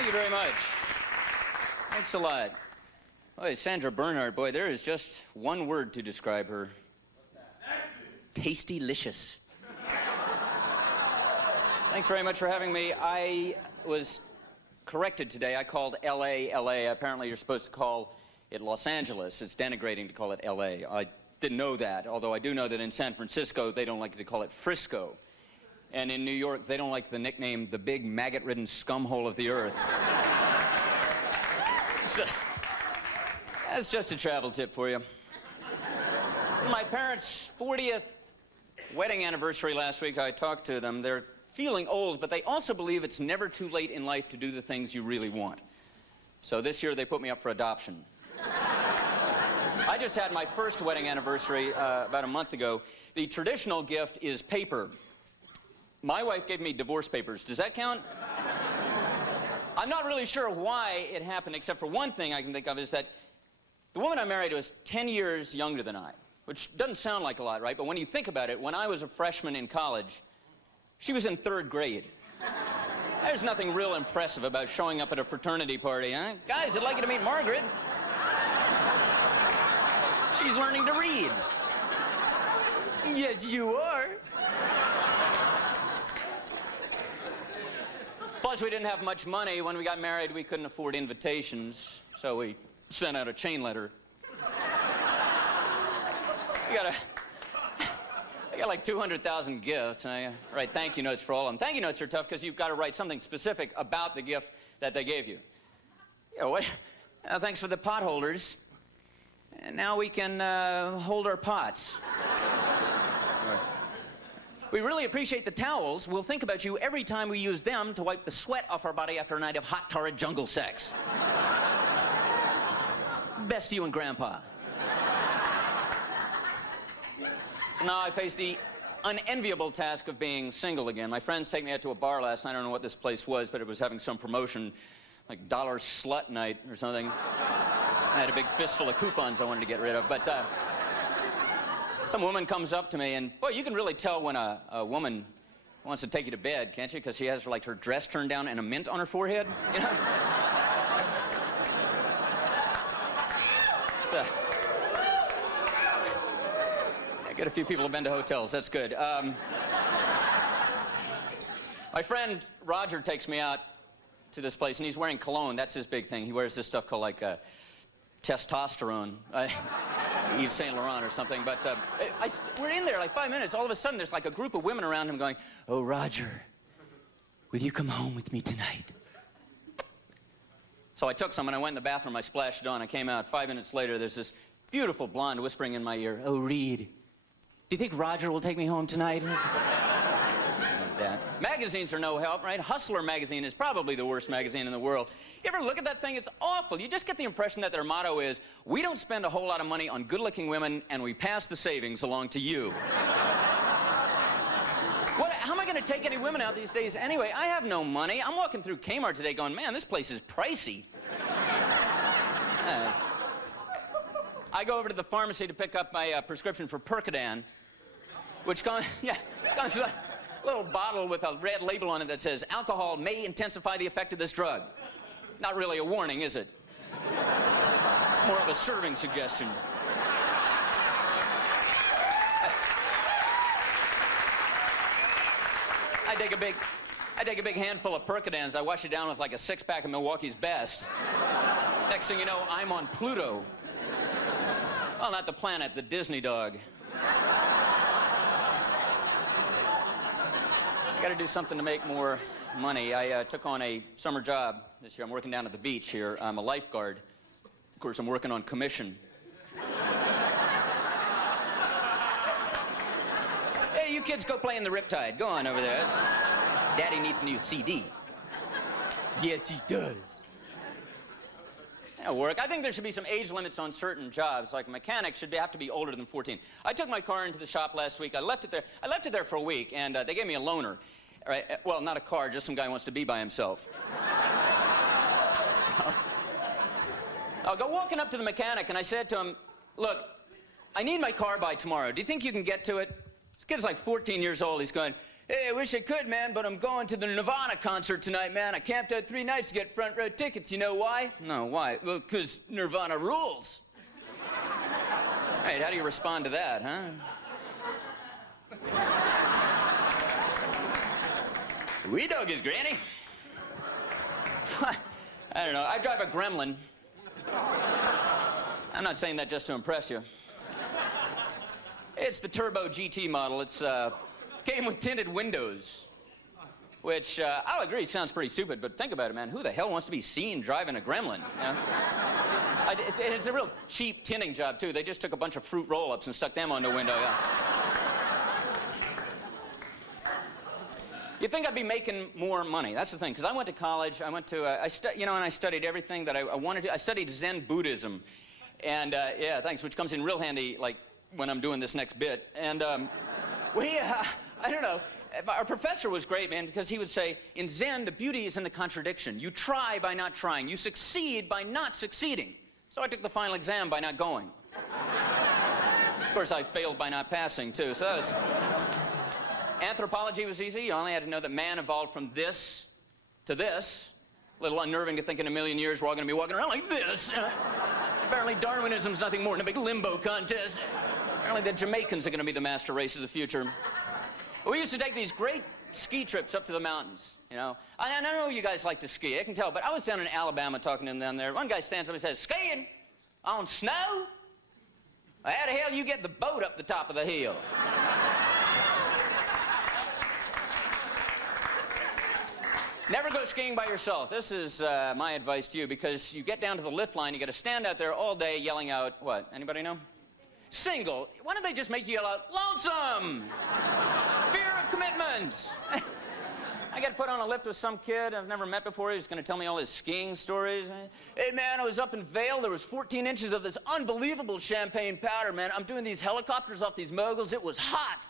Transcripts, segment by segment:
Thank you very much. Thanks a lot. Boy, Sandra Bernhard, boy, there is just one word to describe her. Tasty-licious. Thanks very much for having me. I was corrected today. I called L.A. L.A. Apparently you're supposed to call it Los Angeles. It's denigrating to call it L.A. I didn't know that, although I do know that in San Francisco they don't like to call it Frisco. And in New York, they don't like the nickname the big maggot-ridden scumhole of the earth. That's just a travel tip for you. My parents' 40th wedding anniversary last week, I talked to them. They're feeling old, but they also believe it's never too late in life to do the things you really want. So this year, they put me up for adoption. I just had my first wedding anniversary about a month ago. The traditional gift is paper. My wife gave me divorce papers. Does that count? I'm not really sure why it happened, except for one thing I can think of is that the woman I married was 10 years younger than I, which doesn't sound like a lot, right? But when you think about it, when I was a freshman in college, she was in 3rd grade. There's nothing real impressive about showing up at a fraternity party, huh? Guys, I'd like you to meet Margaret. She's learning to read. Yes, you are. Plus, we didn't have much money. When we got married, we couldn't afford invitations, so we sent out a chain letter. I got like 200,000 gifts, and I write thank you notes for all of them. Thank you notes are tough because you've got to write something specific about the gift that they gave you. Yeah, what? Thanks for the pot holders. And now we can hold our pots. We really appreciate the towels. We'll think about you every time we use them to wipe the sweat off our body after a night of hot, torrid jungle sex. Best to you and Grandpa. Now I face the unenviable task of being single again. My friends take me out to a bar last night. I don't know what this place was, but it was having some promotion, like $1 slut night or something. I had a big fistful of coupons I wanted to get rid of, but some woman comes up to me, and boy, you can really tell when a woman wants to take you to bed, can't you? Because she has like her dress turned down and a mint on her forehead, you know? So, I get a few people who've been to hotels. That's good. My friend Roger takes me out to this place, and he's wearing cologne. That's his big thing. He wears this stuff called like testosterone. Yves Saint Laurent or something, but we're in there like 5 minutes. All of a sudden, there's like a group of women around him going, "Oh, Roger, will you come home with me tonight?" So I took some and I went in the bathroom. I splashed it on. I came out. 5 minutes later, there's this beautiful blonde whispering in my ear, "Oh, Reid, do you think Roger will take me home tonight?" Magazines are no help, right? Hustler magazine is probably the worst magazine in the world. You ever look at that thing? It's awful. You just get the impression that their motto is, we don't spend a whole lot of money on good-looking women, and we pass the savings along to you. How am I going to take any women out these days anyway? I have no money. I'm walking through Kmart today going, man, this place is pricey. I go over to the pharmacy to pick up my prescription for Percodan, which comes with a little bottle with a red label on it that says, alcohol may intensify the effect of this drug. Not really a warning, is it? More of a serving suggestion. I take a big handful of Percodans. I wash it down with like a 6-pack of Milwaukee's Best. Next thing you know, I'm on Pluto. Well, not the planet, the Disney dog. Got to do something to make more money. I took on a summer job this year. I'm working down at the beach here. I'm a lifeguard. Of course, I'm working on commission. Hey, you kids go play in the Riptide. Go on over there. Daddy needs a new CD. Yes, he does. That'll work. I think there should be some age limits on certain jobs. Like a mechanic should have to be older than 14. I took my car into the shop last week. I left it there for a week, and they gave me a loaner. Right? Well, not a car, just some guy who wants to be by himself. I'll go walking up to the mechanic, and I said to him, look, I need my car by tomorrow. Do you think you can get to it? This kid's like 14 years old. He's going, Hey, I wish I could, man, but I'm going to the Nirvana concert tonight, man. I camped out 3 nights to get front row tickets. You know why? No, why? Well, because Nirvana rules. Right, how do you respond to that, huh? We dog his granny. I don't know. I drive a Gremlin. I'm not saying that just to impress you. It's the Turbo GT model. It's came with tinted windows, which I'll agree sounds pretty stupid, but think about it, man. Who the hell wants to be seen driving a Gremlin? You know? It's a real cheap tinting job, too. They just took a bunch of fruit roll-ups and stuck them on the window, yeah. You'd think I'd be making more money. That's the thing, because I went to college. I went to, and I studied everything that I wanted to. I studied Zen Buddhism, and yeah, thanks, which comes in real handy, like, when I'm doing this next bit. And I don't know, our professor was great, man, because he would say, in Zen, the beauty is in the contradiction. You try by not trying. You succeed by not succeeding. So I took the final exam by not going. Of course, I failed by not passing, too, so that was... Anthropology was easy. You only had to know that man evolved from this to this. A little unnerving to think in a million years we're all going to be walking around like this. Apparently Darwinism's nothing more than a big limbo contest. Apparently the Jamaicans are going to be the master race of the future. We used to take these great ski trips up to the mountains, you know. I know you guys like to ski, I can tell, but I was down in Alabama talking to them down there. One guy stands up and says, skiing on snow? Well, how the hell you get the boat up the top of the hill? Never go skiing by yourself. This is my advice to you, because you get down to the lift line, you got to stand out there all day yelling out, what, anybody know? Single. Why don't they just make you yell out, lonesome? Fear of commitment. I got put on a lift with some kid I've never met before. He was going to tell me all his skiing stories. Hey, man, I was up in Vail. There was 14 inches of this unbelievable champagne powder, man. I'm doing these helicopters off these moguls. It was hot.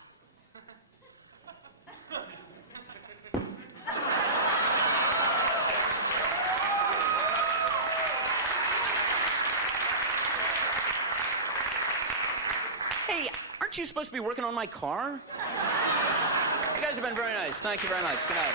Hey, aren't you supposed to be working on my car? You guys have been very nice. Thank you very much. Good night.